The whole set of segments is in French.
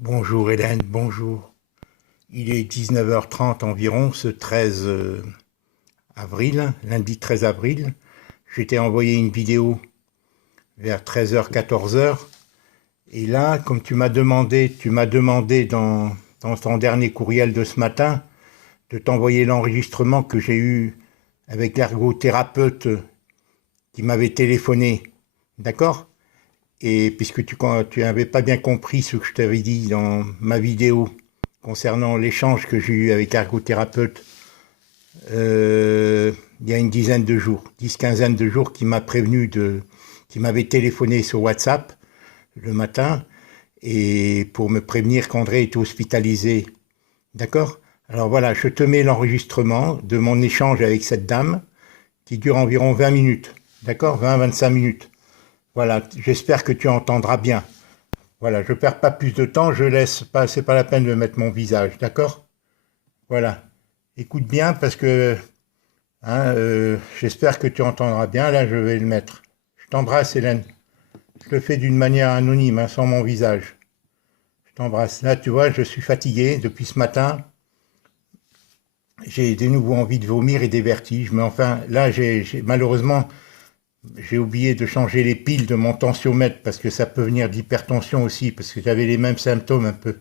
Bonjour Hélène, bonjour. Il est 19h30 environ, ce 13 avril, lundi 13 avril. Je t'ai envoyé une vidéo vers 13h, 14h. Et là, comme tu m'as demandé dans ton dernier courriel de ce matin de t'envoyer l'enregistrement que j'ai eu avec l'ergothérapeute qui m'avait téléphoné. D'accord? Et puisque tu n'avais pas bien compris ce que je t'avais dit dans ma vidéo concernant l'échange que j'ai eu avec l'ergothérapeute il y a une dizaine de jours, 10, quinzaine de jours, qui m'avait téléphoné sur WhatsApp le matin et pour me prévenir qu'André était hospitalisé. D'accord? Alors voilà, je te mets l'enregistrement de mon échange avec cette dame qui dure environ 20 minutes. D'accord? 20-25 minutes. Voilà, j'espère que tu entendras bien. Voilà, je perds pas plus de temps, je laisse pas, c'est pas la peine de mettre mon visage, d'accord? Voilà. Écoute bien parce que j'espère que tu entendras bien. Là, je vais le mettre. Je t'embrasse, Hélène. Je le fais d'une manière anonyme, hein, sans mon visage. Je t'embrasse. Là, tu vois, je suis fatigué depuis ce matin. J'ai de nouveau envie de vomir et des vertiges. Mais enfin, là, malheureusement, j'ai oublié de changer les piles de mon tensiomètre parce que ça peut venir d'hypertension aussi, parce que j'avais les mêmes symptômes un peu.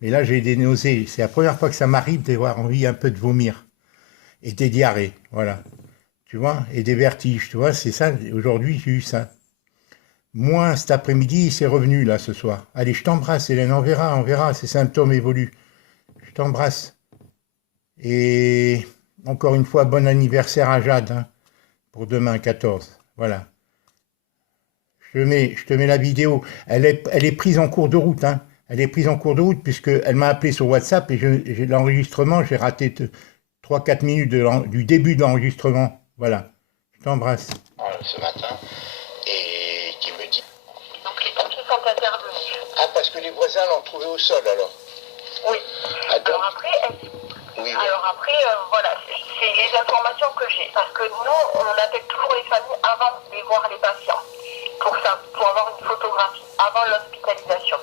Mais là, j'ai des nausées. C'est la première fois que ça m'arrive d'avoir envie un peu de vomir. Et des diarrhées, voilà. Tu vois, et des vertiges, tu vois, c'est ça. Aujourd'hui, j'ai eu ça. Moi, cet après-midi, c'est revenu, là, ce soir. Allez, je t'embrasse, Hélène, on verra, ces symptômes évoluent. Je t'embrasse. Et encore une fois, bon anniversaire à Jade, hein, pour demain, 14. Voilà. Je te mets la vidéo. Elle est prise en cours de route, hein. Elle est prise en cours de route, puisqu'elle m'a appelé sur WhatsApp et j'ai l'enregistrement, j'ai raté 3-4 minutes du début de l'enregistrement. Voilà. Je t'embrasse. Ce matin, et qui me dit... Donc les pompiers sont intervenus. Ah, parce que les voisins l'ont trouvé au sol, alors. Oui. Ah, donc... Alors après, Oui, voilà, c'est les informations que j'ai. Parce que nous, on appelle toujours les familles avant de voir les patients. Pour ça, pour avoir une photographie avant l'hospitalisation.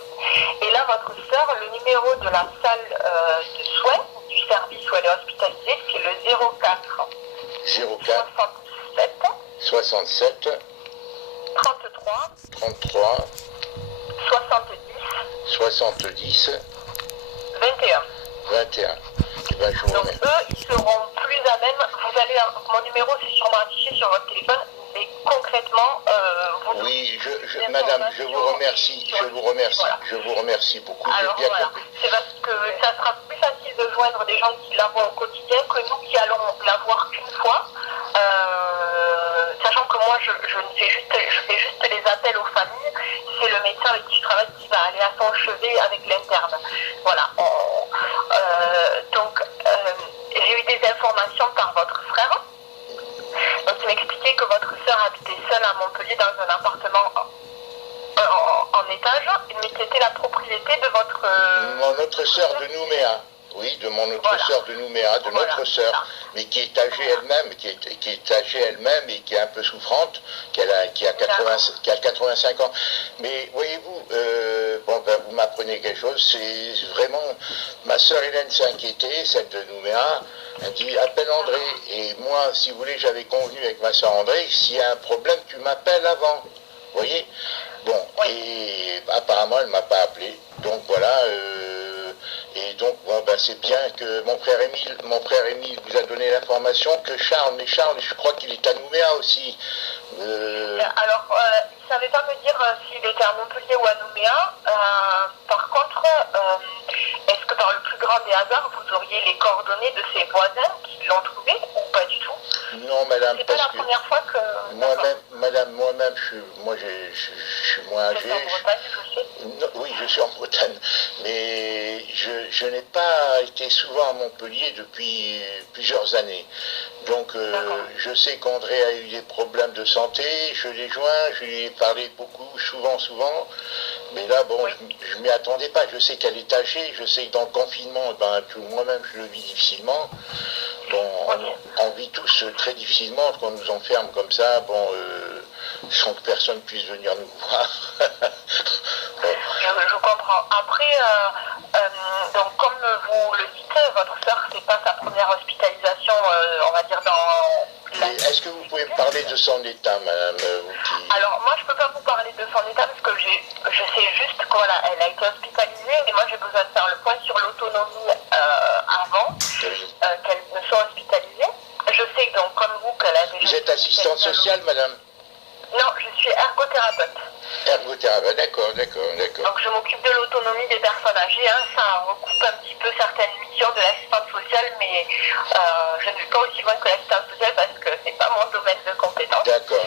Et là, votre sœur, le numéro de la salle de soins du service où elle est hospitalisée, c'est le 04 67 33 33 70 70 21. 21. Eh ben, je vous Donc remercie. eux, ils seront plus à même. Vous avez mon numéro, c'est sûrement affiché sur votre téléphone, mais concrètement, vous. Oui, madame, je vous remercie, voilà. je vous remercie beaucoup. Alors J'ai bien voilà, compris. c'est parce que ça sera plus facile de joindre des gens qui la voient au quotidien que nous qui allons la voir qu'une fois. Sachant que moi, je fais juste les appels aux familles. C'est le médecin avec qui je travaille qui va aller à son chevet avec l'interne. Voilà. J'ai eu des informations par votre frère. Donc, il m'expliquait que votre sœur habitait seule à Montpellier dans un appartement en étage, mais c'était la propriété de votre... Mon autre sœur de Nouméa. Oui, de mon autre Voilà. sœur de Nouméa, de Voilà, notre sœur, mais qui est âgée elle-même, qui est âgée elle-même et qui est un peu souffrante, qui a 85 ans. Mais voyez-vous, vous m'apprenez quelque chose, c'est vraiment, ma sœur Hélène s'est inquiétée, celle de Nouméa, elle dit appelle André, et moi, si vous voulez, j'avais convenu avec ma sœur André, s'il y a un problème, tu m'appelles avant, vous voyez. Bon, Oui. et apparemment, elle ne m'a pas appelé, donc voilà. Et donc, c'est bien que mon frère Émile vous a donné l'information que Charles, je crois qu'il est à Nouméa aussi. Alors, il ne savait pas me dire s'il était à Montpellier ou à Nouméa. Par contre, est-ce que par le plus grand des hasards, vous auriez les coordonnées de ses voisins qui l'ont trouvé ou pas du tout? Non, madame, c'est pas parce la que première fois que... moi-même, madame, moi-même, je suis moins âgé. Vous êtes en Bretagne, je sais. Non, oui, je suis en Bretagne, mais je n'ai pas été souvent à Montpellier depuis plusieurs années. Donc, je sais qu'André a eu des problèmes de santé, je l'ai joint, je lui ai parlé beaucoup, souvent, mais là, bon, Oui. je ne m'y attendais pas. Je sais qu'elle est âgée, je sais que dans le confinement, moi-même, je le vis difficilement. Bon, on vit tous très difficilement quand on nous enferme comme ça, sans que personne puisse venir nous voir. Bon. Je comprends. d'accord. Après, donc comme vous le dites, votre sœur, c'est pas sa première hospitalisation, on va dire, dans la... Est-ce que vous pouvez me parler de son état, madame Alors, moi, je peux pas vous parler de son état parce que je sais juste que voilà, elle a été hospitalisée, et moi, j'ai besoin de faire le point sur l'autonomie avant qu'elle ne soit hospitalisée. Je sais donc, comme vous, qu'elle a déjà... Vous êtes assistante sociale, madame? Non, je suis ergothérapeute. Ergothérapeute, d'accord. Donc je m'occupe de l'autonomie des personnes âgées. Hein. Ça recoupe un petit peu certaines missions de l'assistante sociale, mais je ne vais pas aussi loin que l'assistante sociale parce que c'est pas mon domaine de compétence. D'accord.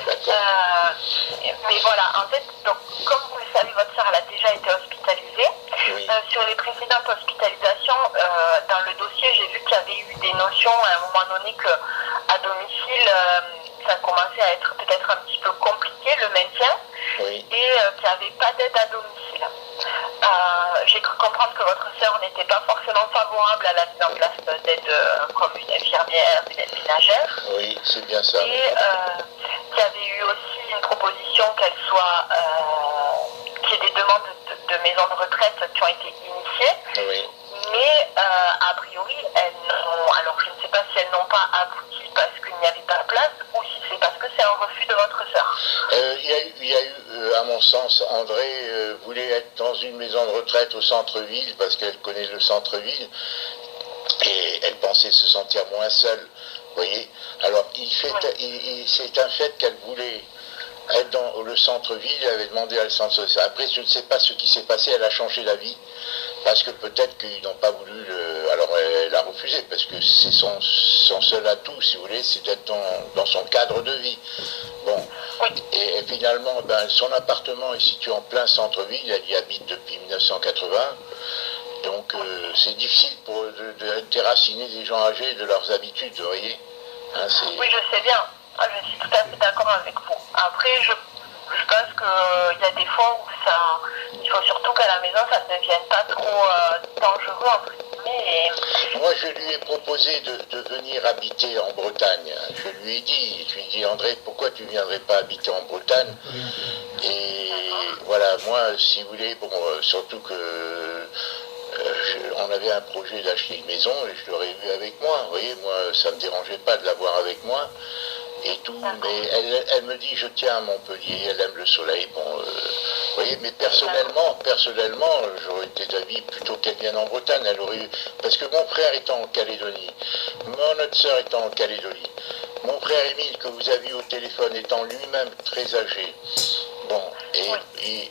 Mais voilà, en fait, donc, comme vous le savez, votre soeur elle a déjà été hospitalisée. Oui. Sur les précédentes hospitalisations, dans le dossier, j'ai vu qu'il y avait eu des notions à un moment donné qu'à domicile, ça commençait à être peut-être un petit peu compliqué, le maintien. Oui. Et qu'il n'y avait pas d'aide à domicile. J'ai cru comprendre que votre sœur n'était pas forcément favorable à la mise en place d'aide comme une infirmière, une aide ménagère. Oui, c'est bien ça. Et qu'il y avait eu aussi une proposition qu'elle soit, qu'il y ait des demandes de maisons de retraite qui ont été initiées. Oui. Mais a priori, elles n'ont, alors je ne sais pas si elles n'ont pas abouti parce qu'il n'y avait pas de place ou si c'est parce que c'est un refus de votre sœur. Il y a eu, à mon sens, André voulait être dans une maison de retraite au centre-ville parce qu'elle connaît le centre-ville et elle pensait se sentir moins seule, vous voyez. Alors, c'est un fait qu'elle voulait être dans le centre-ville, elle avait demandé à le centre social. Après, je ne sais pas ce qui s'est passé, elle a changé d'avis. Parce que peut-être qu'ils n'ont pas voulu alors elle a refusé, parce que c'est son seul atout, si vous voulez, c'est d'être dans son cadre de vie. Bon. Et finalement, son appartement est situé en plein centre-ville, elle y habite depuis 1980. Donc c'est difficile de déraciner des gens âgés de leurs habitudes, vous voyez. Hein, oui, je sais bien. Je suis tout à fait d'accord avec vous. Après, je pense qu'il y a des fois où il faut surtout qu'à la maison, ça ne devienne pas trop dangereux, entre guillemets. Moi, je lui ai proposé de venir habiter en Bretagne. Je lui ai dit, André, pourquoi tu ne viendrais pas habiter en Bretagne? Et voilà, moi, si vous voulez, bon, surtout que on avait un projet d'acheter une maison et je l'aurais eu avec moi. Vous voyez, moi, ça ne me dérangeait pas de l'avoir avec moi. Et tout, mais elle me dit je tiens à Montpellier, elle aime le soleil, bon, vous voyez, mais personnellement, j'aurais été d'avis plutôt qu'elle vienne en Bretagne, elle aurait eu, parce que mon frère étant en Calédonie, notre sœur étant en Calédonie, mon frère Émile que vous avez eu au téléphone étant lui-même très âgé, bon,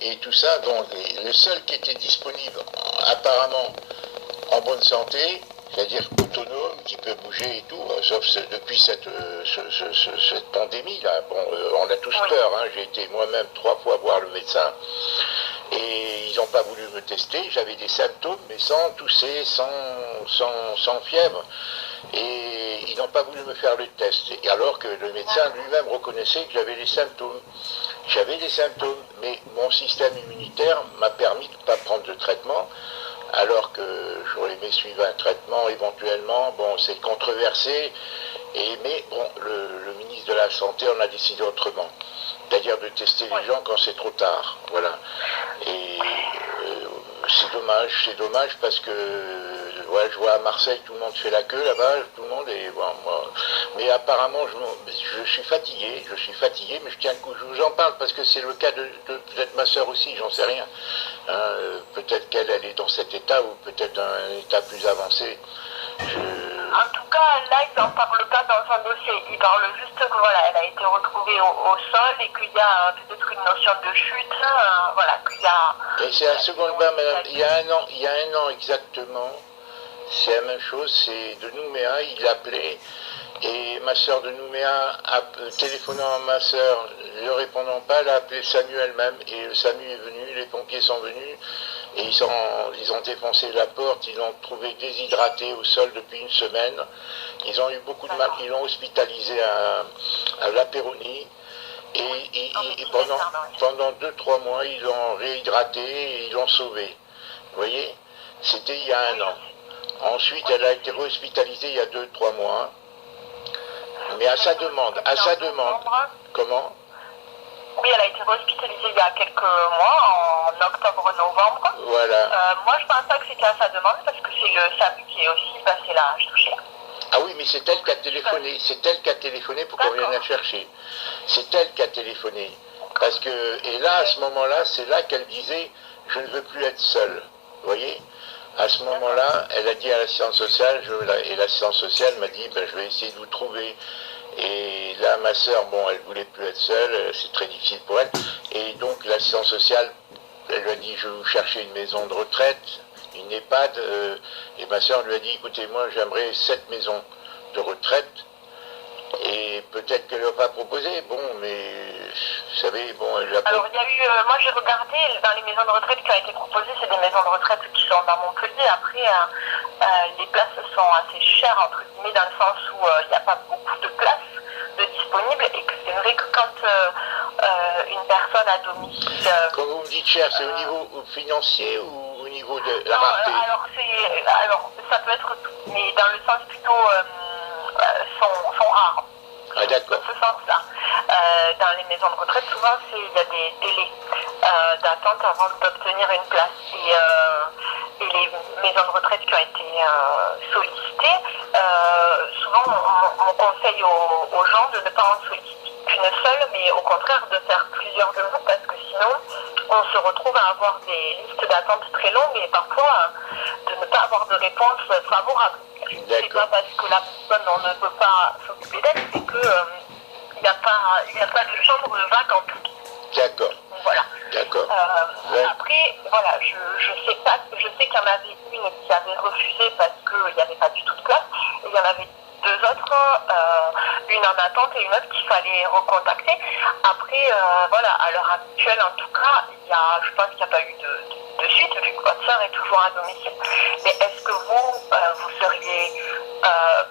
et tout ça, donc le seul qui était disponible apparemment en bonne santé, c'est-à-dire autonome, qui peut bouger et tout, sauf depuis cette pandémie-là. Bon, on a tous peur, hein. J'ai été moi-même 3 fois voir le médecin, et ils n'ont pas voulu me tester. J'avais des symptômes, mais sans tousser, sans fièvre. Et ils n'ont pas voulu me faire le test. Et alors que le médecin lui-même reconnaissait que j'avais des symptômes. J'avais des symptômes, mais mon système immunitaire m'a permis de ne pas prendre de traitement. Alors que j'aurais aimé suivre un traitement éventuellement, bon, c'est controversé, mais bon, le ministre de la Santé en a décidé autrement, c'est-à-dire de tester les gens quand c'est trop tard, voilà. Et c'est dommage parce que ouais, je vois à Marseille, tout le monde fait la queue là-bas, tout le monde est... Bon, moi, mais apparemment, je suis fatigué, mais je tiens le coup, je vous en parle parce que c'est le cas de peut-être ma soeur aussi, j'en sais rien. Hein, peut-être qu'elle est dans cet état ou peut-être dans un état plus avancé. En tout cas, là, ils n'en parlent pas dans son dossier. Ils parlent juste que voilà, elle a été retrouvée au sol et qu'il y a peut-être une notion de chute. Voilà, qu'il y a... Et c'est la seconde fois, madame. Il y a un an exactement, c'est la même chose. C'est de Nouméa, il appelait. Et ma soeur de Nouméa, téléphonant à ma soeur, ne répondant pas, elle a appelé le SAMU elle-même. Et le SAMU est venu, les pompiers sont venus. Et ils ont défoncé la porte, ils l'ont trouvé déshydraté au sol depuis une semaine. Ils ont eu beaucoup de mal, ils l'ont hospitalisé à La Péronie. Et pendant 2-3 mois, ils l'ont réhydraté et ils l'ont sauvé. Vous voyez? C'était il y a un an. Ensuite, elle a été hospitalisée il y a 2-3 mois. Mais à sa demande. Comment? Oui, elle a été hospitalisée il y a quelques mois, en octobre-novembre. Voilà. Moi, je pense pas que c'était à sa demande parce que c'est le SAMU qui est aussi passé la chercher. Ah oui, mais c'est elle qui a téléphoné. C'est elle qui a téléphoné pour qu'on vienne la chercher. C'est elle qui a téléphoné. Parce que, et là, à ce moment-là, c'est là qu'elle disait, je ne veux plus être seule. Vous voyez? À ce moment-là, elle a dit à l'assistance sociale, et l'assistance sociale m'a dit, ben, je vais essayer de vous trouver. Et là, ma sœur, bon, elle voulait plus être seule, c'est très difficile pour elle. Et donc, l'assistance sociale, elle lui a dit, je vais vous chercher une maison de retraite, une EHPAD. Et ma sœur lui a dit, écoutez, moi, j'aimerais 7 maisons de retraite. Et peut-être qu'elle ne va pas proposer, bon, mais vous savez, bon, elle a pas... Alors, il y a eu, moi j'ai regardé dans les maisons de retraite qui ont été proposées, c'est des maisons de retraite qui sont dans Montpellier. Après, les places sont assez chères, entre guillemets, dans le sens où il n'y a pas beaucoup de places de disponibles et que c'est vrai que quand une personne à domicile... Quand vous me dites cher, c'est au niveau financier ou au niveau de la non, rareté? alors, ça peut être tout, mais dans le sens plutôt sont rares. Ah d'accord. Dans ce sens-là. Dans les maisons de retraite, souvent, il y a des délais d'attente avant d'obtenir une place. Et les maisons de retraite qui ont été sollicitées, souvent, on conseille aux gens de ne pas en solliciter qu'une seule, mais au contraire de faire plusieurs demandes, parce que sinon, on se retrouve à avoir des listes d'attente très longues et parfois de ne pas avoir de réponse favorable. C'est pas parce que la personne on ne peut pas s'occuper d'elle, c'est que il n'y a pas de chambre vacante. D'accord. Voilà. D'accord. Après, voilà, je sais qu'il y en avait une qui avait refusé parce qu'il n'y avait pas du tout de place, et il y en avait deux autres, une en attente et une autre qu'il fallait recontacter. Après, voilà, à l'heure actuelle, en tout cas, je pense qu'il n'y a pas eu de suite, vu que votre soeur est toujours à domicile. Mais est-ce que vous seriez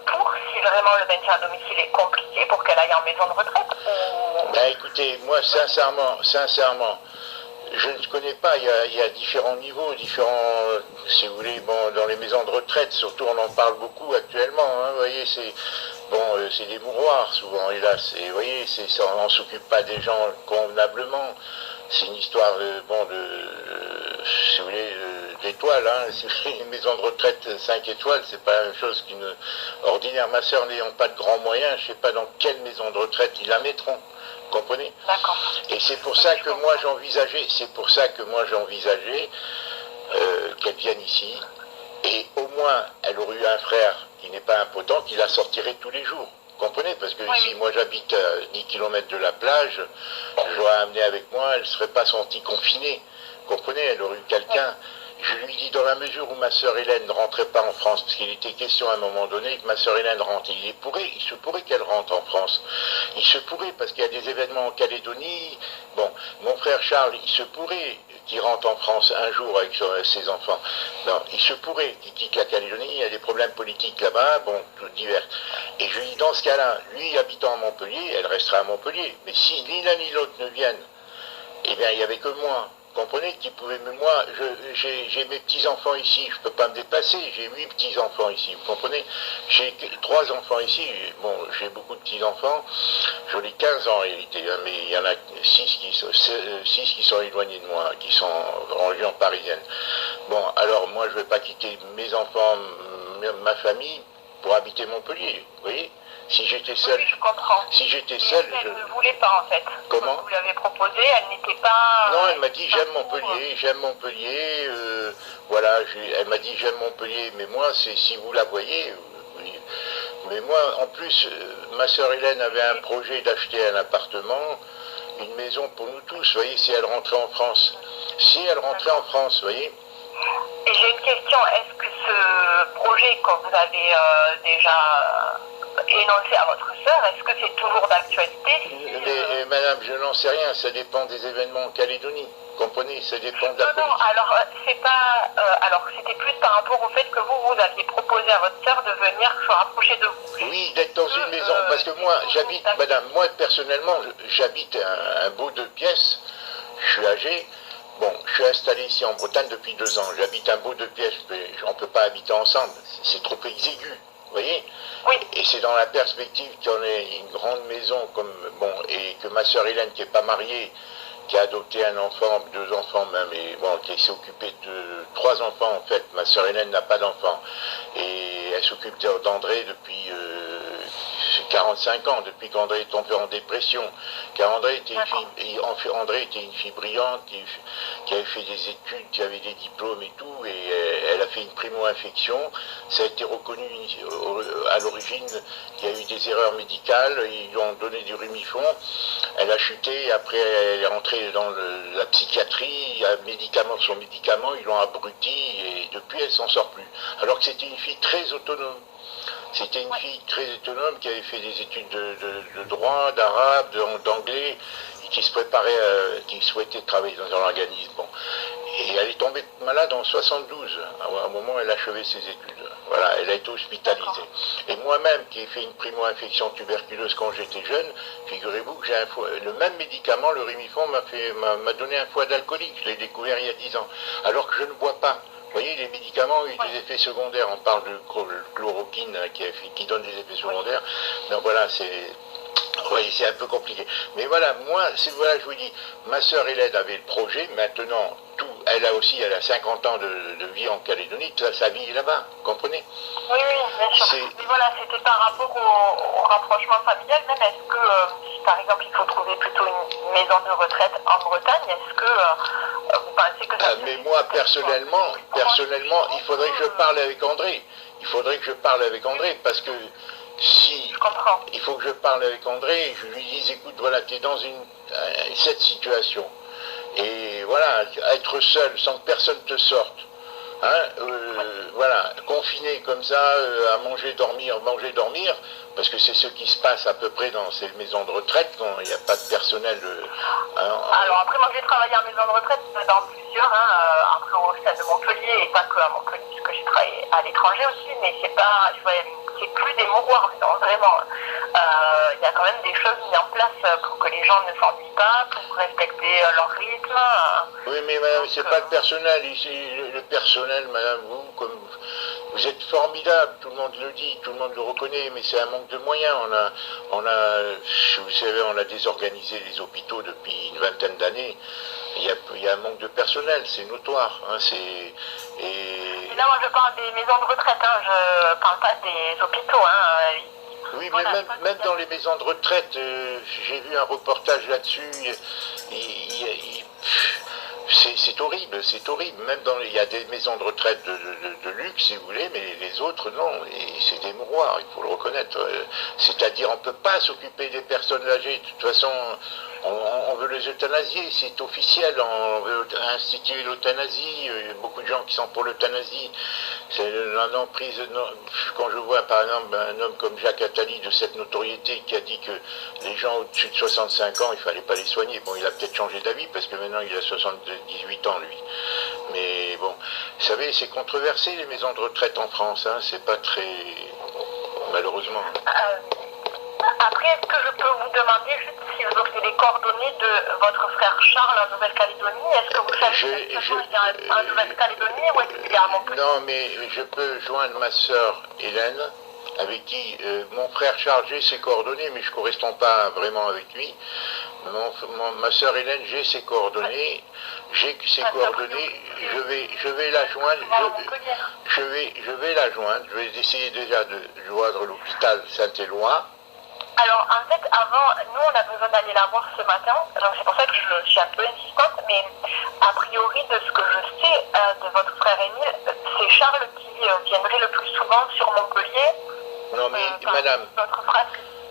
pour, si vraiment le maintien à domicile est compliqué, pour qu'elle aille en maison de retraite ou... Ben écoutez, moi sincèrement, je ne connais pas, il y a différents niveaux, si vous voulez, bon, dans les maisons de retraite, surtout on en parle beaucoup actuellement, hein, vous voyez, c'est des mouroirs souvent, hélas, et vous voyez, on ne s'occupe pas des gens convenablement, c'est une histoire, si vous voulez, d'étoiles, hein, si vous voulez, une maison de retraite 5 étoiles, c'est pas la même chose qu'une ordinaire. Ma soeur n'ayant pas de grands moyens, je ne sais pas dans quelle maison de retraite ils la mettront. Vous comprenez? D'accord. Et c'est pour ça que moi j'envisageais, qu'elle vienne ici, et au moins elle aurait eu un frère qui n'est pas impotent, qui la sortirait tous les jours. Vous comprenez? Parce que ici, moi j'habite à 10 km de la plage, je l'aurais amenée avec moi, elle ne serait pas sentie confinée. Vous comprenez? Elle aurait eu quelqu'un. Je lui dis, dans la mesure où ma sœur Hélène ne rentrait pas en France, parce qu'il était question à un moment donné que ma sœur Hélène rentre, il se pourrait qu'elle rentre en France. Il se pourrait, parce qu'il y a des événements en Calédonie. Bon, mon frère Charles, il se pourrait qu'il rentre en France un jour avec ses enfants. Non, il se pourrait qu'il quitte la Calédonie, il y a des problèmes politiques là-bas, bon, tout divers. Et je lui dis, dans ce cas-là, lui habitant à Montpellier, elle restera à Montpellier. Mais si ni l'un ni l'autre ne viennent, eh bien, il n'y avait que moi. Vous comprenez qui pouvait, mais moi, j'ai mes petits-enfants ici, je ne peux pas me déplacer, j'ai 8 petits-enfants ici, vous comprenez? J'ai 3 enfants ici, bon, j'ai beaucoup de petits-enfants, j'en ai 15 ans en réalité, hein, mais il y en a 6 qui sont éloignés de moi, qui sont en région parisienne. Bon, alors moi, je ne vais pas quitter mes enfants, ma famille, pour habiter Montpellier, vous voyez? Si j'étais seul, oui, je comprends. Si j'étais seul, elle ne voulait pas en fait. Comment? Vous lui avez proposé, elle n'était pas. Non, elle m'a dit j'aime Montpellier, voilà, elle m'a dit j'aime Montpellier, mais moi c'est si vous la voyez, oui. Mais moi en plus, ma sœur Hélène avait un projet d'acheter un appartement, une maison pour nous tous, vous voyez, si elle rentrait en France. Si elle rentrait en France, vous voyez. Et j'ai une question, est-ce que ce projet que vous avez déjà énoncé à votre sœur, est-ce que c'est toujours d'actualité? Madame, je n'en sais rien, ça dépend des événements en Calédonie. Vous comprenez, ça dépend de la politique. Non, alors c'est pas. Alors c'était plus par rapport au fait que vous aviez proposé à votre sœur de venir se rapprocher de vous. Oui, d'être dans une maison, parce que moi, j'habite, madame, moi personnellement, j'habite un beau 2 pièces, je suis âgé. Bon, je suis installé ici en Bretagne depuis 2 ans. J'habite un beau 2 pièces, mais on ne peut pas habiter ensemble. C'est trop exigu. voyez? Oui. Et c'est dans la perspective qu'on ait une grande maison, et que ma sœur Hélène, qui n'est pas mariée, qui a adopté un enfant, 2 enfants même, et bon, qui s'est occupée de 3 enfants en fait. Ma sœur Hélène n'a pas d'enfant. Et elle s'occupe d'André depuis 45 ans, depuis qu'André est tombé en dépression. Car André était une fille brillante, qui avait fait des études, qui avait des diplômes et tout, et elle a fait une primo-infection. Ça a été reconnu à l'origine qu'il y a eu des erreurs médicales, ils lui ont donné du Rumifon. Elle a chuté, après elle est rentrée dans la psychiatrie, médicament sur médicament, ils l'ont abruti et depuis elle s'en sort plus. Alors que c'était une fille très autonome. C'était une fille très autonome qui avait fait des études de droit, d'arabe, d'anglais, et qui se préparait, qui souhaitait travailler dans un organisme. Bon. Et elle est tombée malade en 72, à un moment où elle achevait ses études. Voilà, elle a été hospitalisée. Et moi-même, qui ai fait une primo-infection tuberculeuse quand j'étais jeune, figurez-vous que j'ai le même médicament, le Rumifon, m'a donné un foie d'alcoolique. Je l'ai découvert il y a 10 ans, alors que je ne bois pas. Vous voyez, les médicaments ont eu des effets secondaires. On parle de chloroquine qui donne des effets secondaires. Donc voilà, c'est un peu compliqué. Mais voilà, moi, voilà, je vous dis, ma sœur Hélène avait le projet. Maintenant, elle a 50 ans de vie en Calédonie. Sa vie est là-bas, vous comprenez? Oui, bien sûr. Mais voilà, c'était par rapport au rapprochement familial. Même, est-ce que, si par exemple, il faut trouver plutôt une maison de retraite en Bretagne, est-ce que vous pensez que ça... Mais moi, personnellement, il faudrait que je parle avec André. Il faudrait que je parle avec André, parce que si il faut que je parle avec André, et je lui dise, écoute, voilà, tu es dans cette situation. Et voilà, être seul, sans que personne te sorte. Hein, voilà, confiné comme ça, à manger, dormir, parce que c'est ce qui se passe à peu près dans ces maisons de retraite, quand il n'y a pas de personnel. Alors après, moi j'ai travaillé en maison de retraite dans plusieurs, après au stade de Montpellier, et pas que à Montpellier, parce que j'ai travaillé à l'étranger aussi, mais c'est plus des mouroirs, non, vraiment. Il y a quand même des choses mises en place pour que les gens ne s'ennuient pas, pour respecter leur rythme. Oui, mais madame, c'est pas le personnel ici. Le personnel, madame, vous êtes formidable, tout le monde le dit, tout le monde le reconnaît, mais c'est un manque de moyens. Vous savez, on a désorganisé les hôpitaux depuis une vingtaine d'années. Il y a un manque de personnel, c'est notoire. Hein, Et là, moi, je parle des maisons de retraite, je parle pas des hôpitaux. Oui, mais même dans les maisons de retraite, j'ai vu un reportage là-dessus. C'est horrible, c'est horrible. Même il y a des maisons de retraite de luxe, si vous voulez, mais les autres, non. Et c'est des mouroirs, il faut le reconnaître. C'est-à-dire, on ne peut pas s'occuper des personnes âgées. De toute façon, on veut les euthanasier, c'est officiel. On veut instituer l'euthanasie. Il y a beaucoup de gens qui sont pour l'euthanasie. C'est l'emprise. Quand je vois, par exemple, un homme comme Jacques Attali, de cette notoriété, qui a dit que les gens au-dessus de 65 ans, il ne fallait pas les soigner. Bon, il a peut-être changé d'avis, parce que maintenant, il a 78 ans, lui. Mais bon, vous savez, c'est controversé, les maisons de retraite en France. Hein, c'est pas très... malheureusement. Après, est-ce que je peux vous demander juste si vous avez les coordonnées de votre frère Charles en Nouvelle-Calédonie? Est-ce que vous savez qu'il y a en Nouvelle-Calédonie ou est-ce qu'il est à Montpellier? Non, mais je peux joindre ma sœur Hélène, avec qui mon frère Charles, j'ai ses coordonnées, mais je ne corresponds pas vraiment avec lui. Ma sœur Hélène, j'ai ses coordonnées. Je vais la joindre. Je vais la joindre. Je vais essayer déjà de joindre l'hôpital Saint-Éloi. Alors, en fait, avant, nous, on a besoin d'aller la voir ce matin. Donc, c'est pour ça que je suis un peu insistante. Mais, a priori, de ce que je sais de votre frère Émile, c'est Charles qui viendrait le plus souvent sur Montpellier. Non, mais madame, votre frère.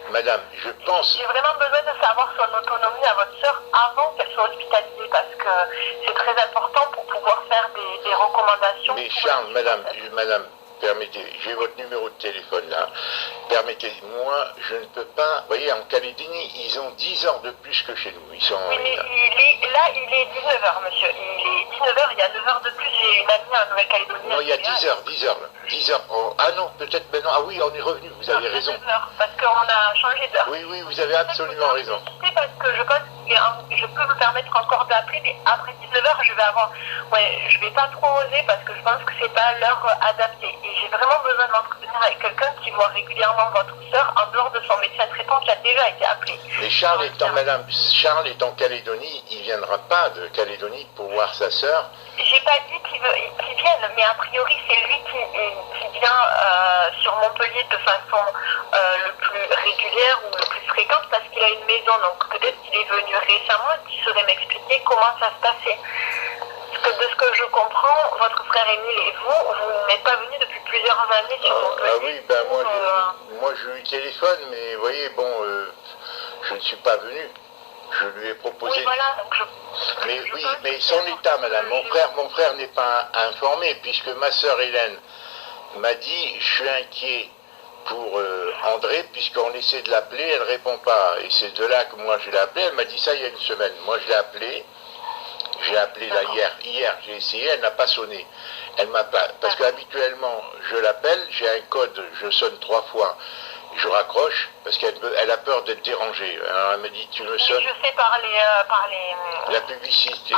Madame, je pense... J'ai vraiment besoin de savoir son autonomie à votre sœur avant qu'elle soit hospitalisée, parce que c'est très important pour pouvoir faire des recommandations. Mais Charles, madame, permettez, j'ai votre numéro de téléphone là. Permettez-moi, je ne peux pas... Vous voyez, en Calédonie, ils ont 10 heures de plus que chez nous. Ils sont... Oui, mais il est 19h, monsieur. Il est 19h, il y a 9 heures de plus. J'ai une amie en Nouvelle-Calédonie. Non, il y a 10 heures. Oh, ah non, peut-être maintenant. Ah oui, on est revenu, vous avez raison. 9 heures, parce qu'on a changé d'heure. Oui, vous avez absolument raison. Parce que je pense que je peux me permettre encore d'appeler, mais après 19h, je vais pas trop oser, parce que je pense que c'est pas l'heure adaptée. Et j'ai vraiment besoin faire avec quelqu'un qui voit régulièrement votre sœur en dehors de son médecin traitant qui a déjà été appelé. Mais Charles est en Calédonie, il ne viendra pas de Calédonie pour voir sa sœur. J'ai pas dit qu'il vienne, mais a priori c'est lui qui vient sur Montpellier de façon le plus régulière ou le plus fréquente parce qu'il a une maison, donc peut-être qu'il est venu récemment et qu'il saurait m'expliquer comment ça se passait. Parce que de ce que je comprends, votre frère Émile et vous n'êtes pas venus depuis plusieurs années sur Montpellier. Ah oui, ben moi je lui téléphone, mais vous voyez, bon, je ne suis pas venu. Je lui ai proposé. Oui, voilà, donc mais son état, madame, mon frère n'est pas informé, puisque ma sœur Hélène m'a dit, je suis inquiet pour André, puisqu'on essaie de l'appeler, elle ne répond pas. Et c'est de là que moi je l'ai appelé, elle m'a dit ça il y a une semaine. Moi je l'ai appelé. J'ai appelé là hier j'ai essayé, elle n'a pas sonné. Elle m'a pas, parce qu'habituellement, je l'appelle, j'ai un code, je sonne 3 fois, je raccroche, parce qu'elle a peur d'être dérangée. Alors elle me dit, tu me sonnes. Oui, je sais par les... La publicité.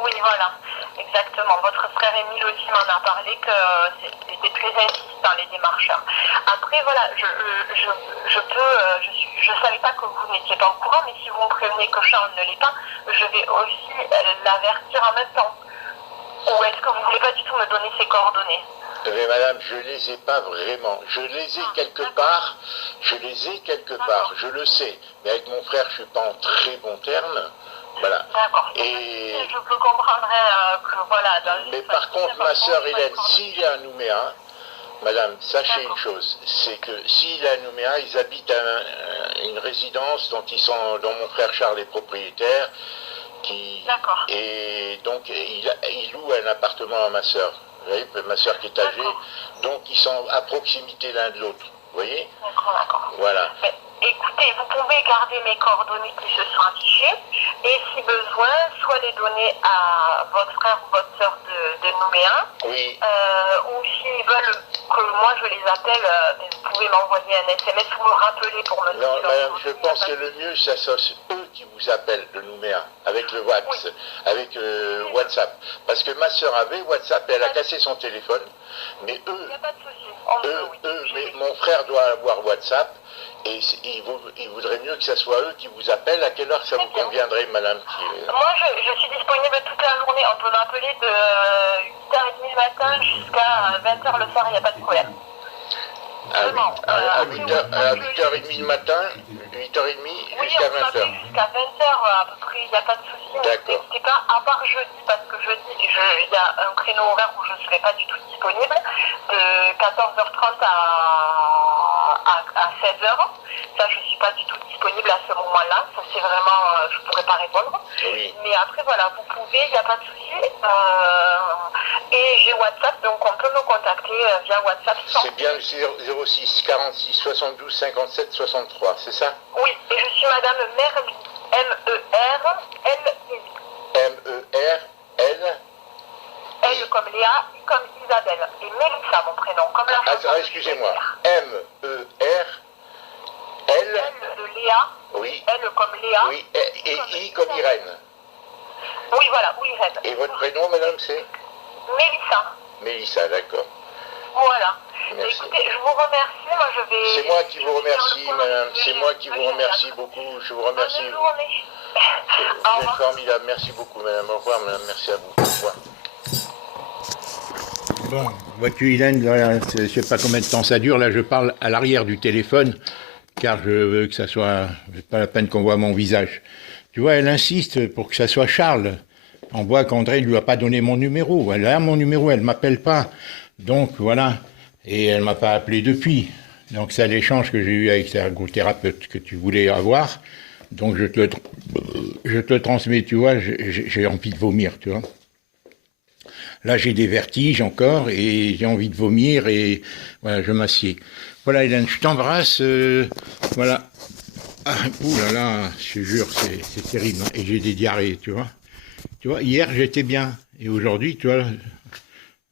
Oui, voilà, exactement. Votre frère Émile aussi m'en a parlé que c'était très insistant les démarcheurs. Après, voilà, je savais pas que vous n'étiez pas au courant, mais si vous me prévenez que Charles ne l'est pas, je vais aussi l'avertir en même temps. Ou est-ce que vous voulez pas du tout me donner ses coordonnées? Mais madame, je les ai pas vraiment. Je les ai quelque part. Je le sais. Mais avec mon frère, je suis pas en très bon terme. Voilà. D'accord. Et je peux comprendre que voilà. Mais par contre, ma sœur Hélène, s'il est à Nouméa, madame, sachez une chose, c'est que s'il est à Nouméa, ils habitent une résidence dont mon frère Charles est propriétaire, et donc il loue un appartement à ma sœur. Vous voyez, ma sœur qui est âgée, donc ils sont à proximité l'un de l'autre. Vous voyez? D'accord. Voilà. Mais, écoutez, vous pouvez garder mes coordonnées qui se sont affichées et si besoin, soit les donner à votre frère ou votre soeur de Nouméa. Oui. Ou s'ils veulent que moi je les appelle, vous pouvez m'envoyer un SMS ou me rappeler pour me dire. Non, madame, je pense que le mieux, c'est eux qui vous appellent de Nouméa, avec le WhatsApp. Parce que ma sœur avait WhatsApp et elle a cassé son téléphone. Mais eux, il n'y a pas de souci. mais mon frère doit avoir WhatsApp et il voudrait mieux que ce soit eux qui vous appellent. À quelle heure ça vous conviendrait, madame? Moi, je suis disponible toute la journée. On peut m'appeler de 8h30 le matin jusqu'à 20h le soir, il n'y a pas de problème. À 8h30 le matin, 8h30 jusqu'à 20h. Jusqu'à 20h à peu près, il n'y a pas de souci. N'hésitez pas, à part jeudi, parce que jeudi, il y a un créneau horaire où je ne serai pas du tout disponible, de 14h30 à 16h. Ça, je ne suis pas du tout disponible à ce moment-là. Ça, c'est vraiment, je ne pourrais pas répondre. Oui. Mais après, voilà, vous pouvez, il n'y a pas de souci. Et j'ai WhatsApp, donc on peut me contacter via WhatsApp. C'est bien le 06 46 72 57 63, c'est ça? Oui, et je suis Madame Merli, M-E-R-L-I. M-E-R-L. L comme Léa, I comme Isabelle. Et Mélissa, mon prénom, comme la chanson. Excusez-moi. M-E-R-L. L de Léa. Oui. L comme Léa. Oui. Et I comme Irène. Oui, voilà, oui, Irène. Et votre prénom, madame, c'est? Mélissa. Mélissa, d'accord. Voilà. Merci. Écoutez, je vous remercie. Moi, je vais... C'est moi qui vous remercie, madame. C'est moi qui vous remercie beaucoup. Je vous remercie. Bonne journée. Vous êtes formidable. Merci beaucoup, madame. Au revoir, madame. Merci à vous. Au revoir. Bon, vois-tu, Hélène, je ne sais pas combien de temps ça dure. Là, je parle à l'arrière du téléphone, car je veux que ça soit... pas la peine qu'on voit mon visage. Tu vois, elle insiste pour que ça soit Charles. On voit qu'André ne lui a pas donné mon numéro. Elle a mon numéro, elle ne m'appelle pas. Donc, voilà. Et elle ne m'a pas appelé depuis. Donc, c'est l'échange que j'ai eu avec sa ergothérapeute que tu voulais avoir. Donc, je te le transmets, tu vois. J'ai envie de vomir, tu vois. Là, j'ai des vertiges encore et j'ai envie de vomir et voilà, je m'assieds. Voilà, Hélène, je t'embrasse. Voilà. Ah, ouh là là, je te jure, c'est terrible. Hein, et j'ai des diarrhées, tu vois. Tu vois, hier, j'étais bien. Et aujourd'hui, tu vois,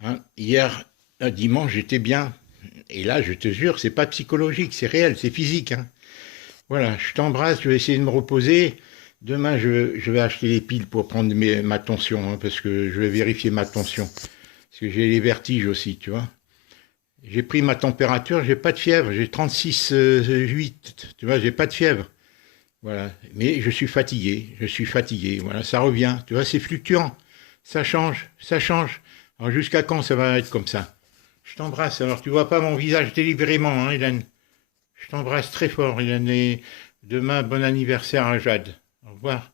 hein, hier, dimanche, j'étais bien. Et là, je te jure, c'est pas psychologique, c'est réel, c'est physique. Hein. Voilà, je t'embrasse, je vais essayer de me reposer. Demain, je vais acheter les piles pour prendre ma tension, hein, parce que je vais vérifier ma tension. Parce que j'ai les vertiges aussi, tu vois. J'ai pris ma température, j'ai pas de fièvre, j'ai 36,8, tu vois, j'ai pas de fièvre. Voilà, mais je suis fatigué, voilà, ça revient, tu vois, c'est fluctuant, ça change, ça change. Alors jusqu'à quand ça va être comme ça? Je t'embrasse, alors tu vois pas mon visage délibérément, hein, Hélène. Je t'embrasse très fort, Hélène, et demain, bon anniversaire à Jade. Au revoir.